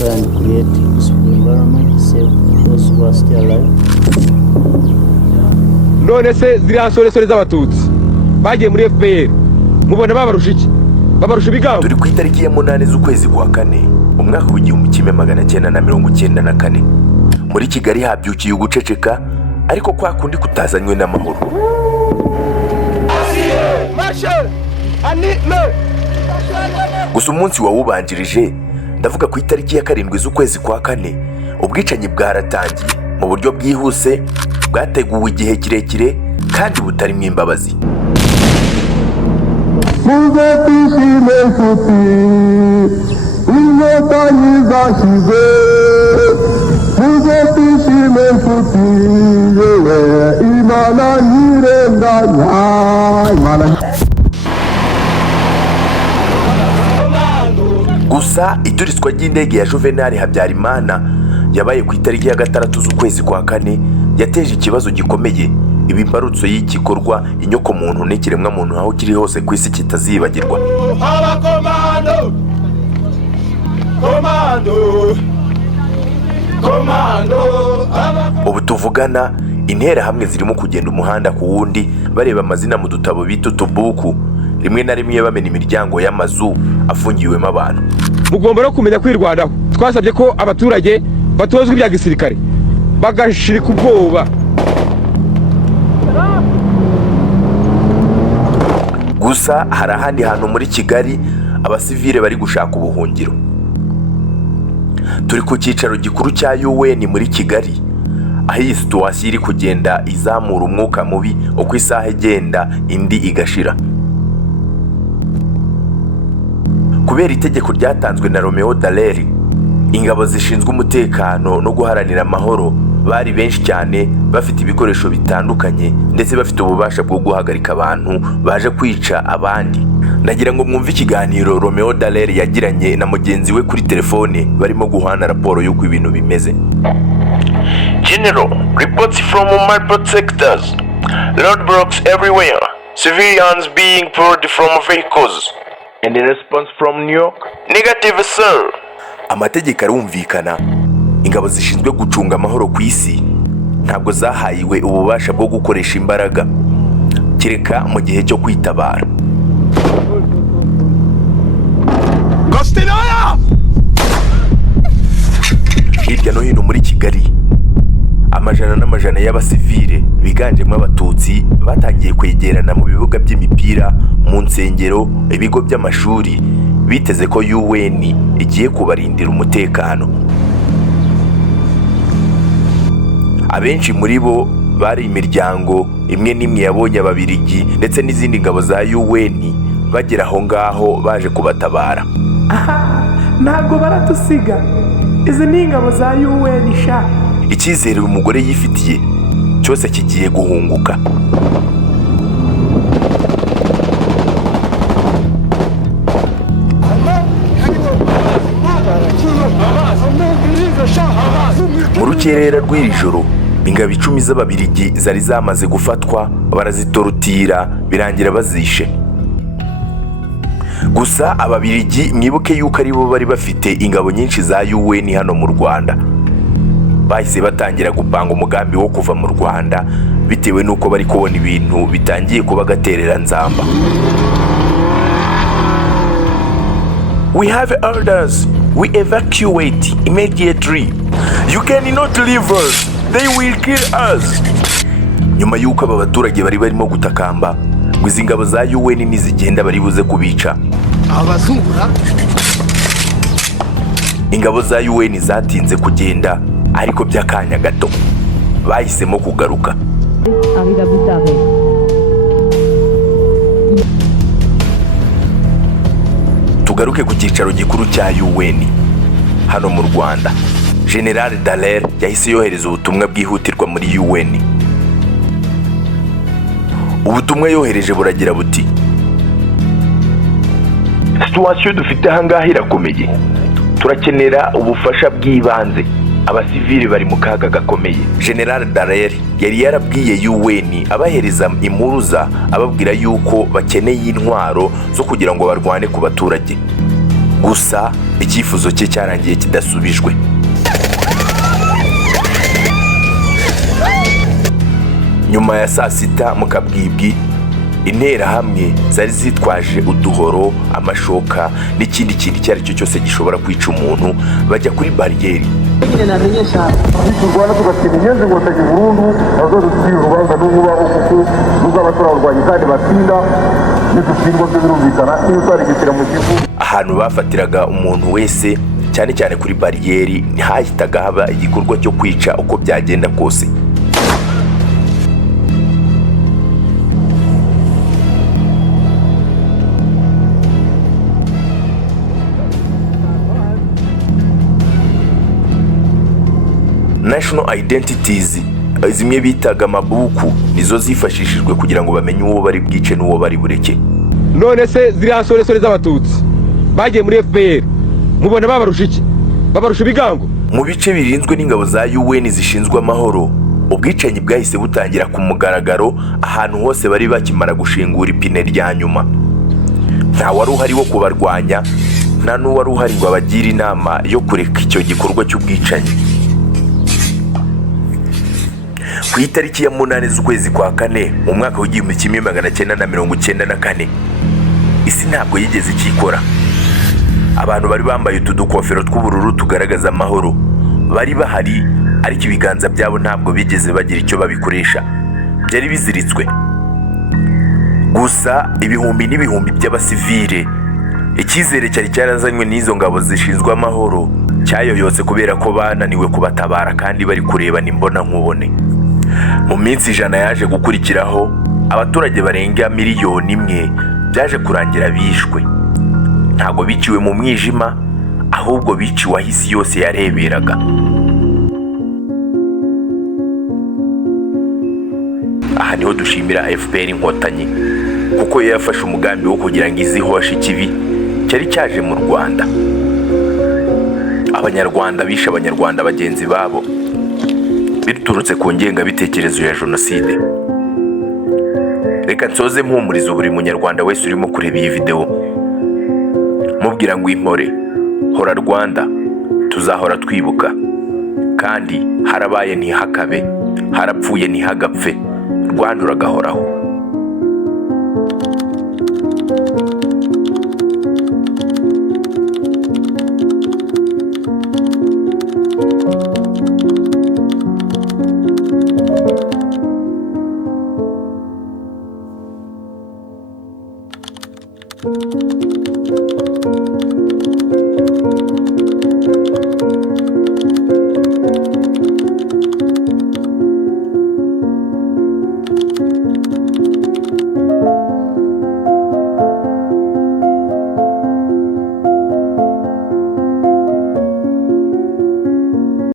try and create a peaceful environment, save those who are still alive. None se ziriya soresore z'abatutsi bagiye muri FPR mubona babarusha iki? Babarusha ibigango. Turi ku itariki ya 8 z'ukwezi kwa 4 umwaka w'1994 muri Kigali habyukiye uguceceka ariko kwa kundi kutazanywe n'amahoro. Gusa umunsi wawubanjirije ndavuga ku itariki ya 7 z'ukwezi kwa 4 ubwicanyi bwaratangiye mu buryo bwihuse bwateguwe igihe kirekire kandi butarimo imbabazi. Gusa iduriswa ry'indege ya Juvenal Habyarimana yabaye ku itariki ya 6 z'ukwezi kwa 4 yateje ikibazo gikomeye. Ibimbarutso y'igikorwa inyoko muntu n'ikiremwa muntu aho kiri hose ku isi kitazibagirwa. Ubu tuvugana Interahamwe zirimo kugenda umuhanda ku wundi bareba amazina mu dutabo bita utubuku, rimwe na rimwe bamena imiryango y'amazu afungiwemo abantu. Mugomba no kumenya kwirwanaho. Twasabye ko abaturage batozwa ibya gisirikare bagashirika ubwoba. Gusa hari ahandi hantu muri Kigali abasivile bari gushaka ubuhungiro. Turi ku cyicaro gikuru cya UN muri Kigali, aho iyi situation iri kugenda izamura umwuka mubi uko isaha igenda indi igashira. Kubera itegeko ryatanzwe na Romeo Dallaire, ingabo zishinzwe umutekano no guharanira amahoro bari benshi cyane, bafite ibikoresho bitandukanye ndetse bafite ububasha bwo guhagarika abantu baje kwica abandi. Nagira ngo mwumve ikiganiro Romeo Dallaire yagiranye na mugenzi we kuri telefone barimo guhana raporo y'uko ibintu bimeze. General, reports from multiple sectors. Roadblocks everywhere. Civilians being pulled from vehicles. And the response from New York? Negative, sir. Amategeko arumvikana. Ingabo zishinzwe gucunga amahoro ku isi ntabwo zahayiwe ububasha bwo gukoresha imbaraga kireka mu gihe cyo kwitabara. Hirya no hino muri Kigali amajana n'amajana y'abasivile biganjemo abatutsi batangiye kwegerana mu bibuga by'imipira, mu nsengero, ibigo by'amashuri, biteze ko UN igiye kubarindira umutekano. Abenshi muri bo bari imiryango imwe n'imwe yabonye ababirigi ndetse n'izindi ngabo za UN bagera aho ngaho baje kubatabara. Ntabwo baratusiga, izi ni ingabo za UN sha. Icyizere umugore yifitiye cyose kigiye guhunguka. Mu rukerera rw'iri joro ingabo 10 z'ababirigi zari zamaze gufatwa, barazitorutira birangira bazishe. Gusa ababirigi mwibuke yuko ari bo bari bafite ingabo nyinshi za UN hano mu Rwanda. Bahise batangira gupanga umugambi wo kuva mu Rwanda bitewe nuko bari kubona ibintu bitangiye kuba gaterera nzamba. We have orders. We evacuate immediately. You cannot leave us. They will kill us. Nyuma yuko aba baturage bari barimo gutakamba ngo izi ngabo za UN nizigenda bari buze kubica. Abazungura ingabo za UN zatinze kugenda ariko byakanya gato bahisemo kugaruka. Tugaruke ku cyicaro gikuru cya UN hano mu Rwanda. General Dallaire yahise yohereza ubutumwa bwihutirwa muri UN. Ubutumwa yohereje buragira buti: situation dufite hangaha irakomeye, turakenera ubufasha bw'ibanze, abasivili bari mu kaga gakomeye. General Dallaire yari yarabwiye UN abahereza impuruza ababwira yuko bakeneye intwaro zo kugira ngo barwane ku baturage. Gusa icyifuzo cye cyarangiye kidasubijwe. Nyuma ya saa sita mu kabwibwi, Interahamwe zari zitwaje uduhoro, amashoka n'ikindi kintu icyo ari cyo cyose gishobora kwica umuntu, bajya kuri bariyeri. Rwanda tugatsinda inyenzi ngo tujye burundu bazodutsira urubanza n'ububaho kuko nubwo abaturarwanya kandi batsinda n'udutsindwa byo birumvikana n'utarigisira mu gihugu. Ahantu bafatiraga umuntu wese cyane cyane kuri bariyeri ntihahitaga haba igikorwa cyo kwica uko byagenda kose. National identities zimwe bitaga amabuku nizo zifashishijwe kugira ngo bamenye uwo bari bwice n'uwo bari bureke. None se ziriya nsoresore z'abatutsi bagiye muri FPR mubona babarusha iki? Babarusha ibigango? Mu bice birinzwe n'ingabo za UN zishinzwe amahoro, ubwicanyi bwahise butangira ku mugaragaro ahantu hose bari bakimara gushingura ipine rya nyuma. Nta wari uhari wo kubarwanya, nta n'uwari uhari ngo abagira inama yo kureka icyo gikorwa cy'ubwicanyi. Ku itariki ya 8 z'ukwezi kwa kane mu mwaka w'1994, isi ntabwo yigeze ikikora. Abantu bari bambaye utudukofero tw'ubururu tugaragaza amahoro bari bahari, ariko ibiganza byabo ntabwo bigeze bagira icyo babikoresha, byari biziritswe. Gusa ibihumbi n'ibihumbi by'abasivile, icyizere cyari cyarazanywe n'izo ngabo zishinzwe amahoro cyayoyotse kubera ko bananiwe kubatabara kandi bari kureba n'imbona nkubone. Mu minsi 100 yaje gukurikiraho, abaturage barenga 1 miliyoni byaje kurangira bishwe. Ntabwo biciwe mu mwijima, ahubwo biciwe aho isi yose yareberaga. Aha niho dushimira FPR Inkotanyi kuko yafashe umugambi wo kugira ngo izihoshe ikibi cyari cyaje mu Rwanda. Abanyarwanda bishe abanyarwanda bagenzi babo biturutse ku ngengabitekerezo ya Genocide. Reka nsoze mpumuriza buri munyarwanda wese urimo kureba iyi video, mubwira ngo impore, hora Rwanda, tuzahora twibuka, kandi harabaye ntihakabe, harapfuye ntihagapfe, Rwanda uragahoraho.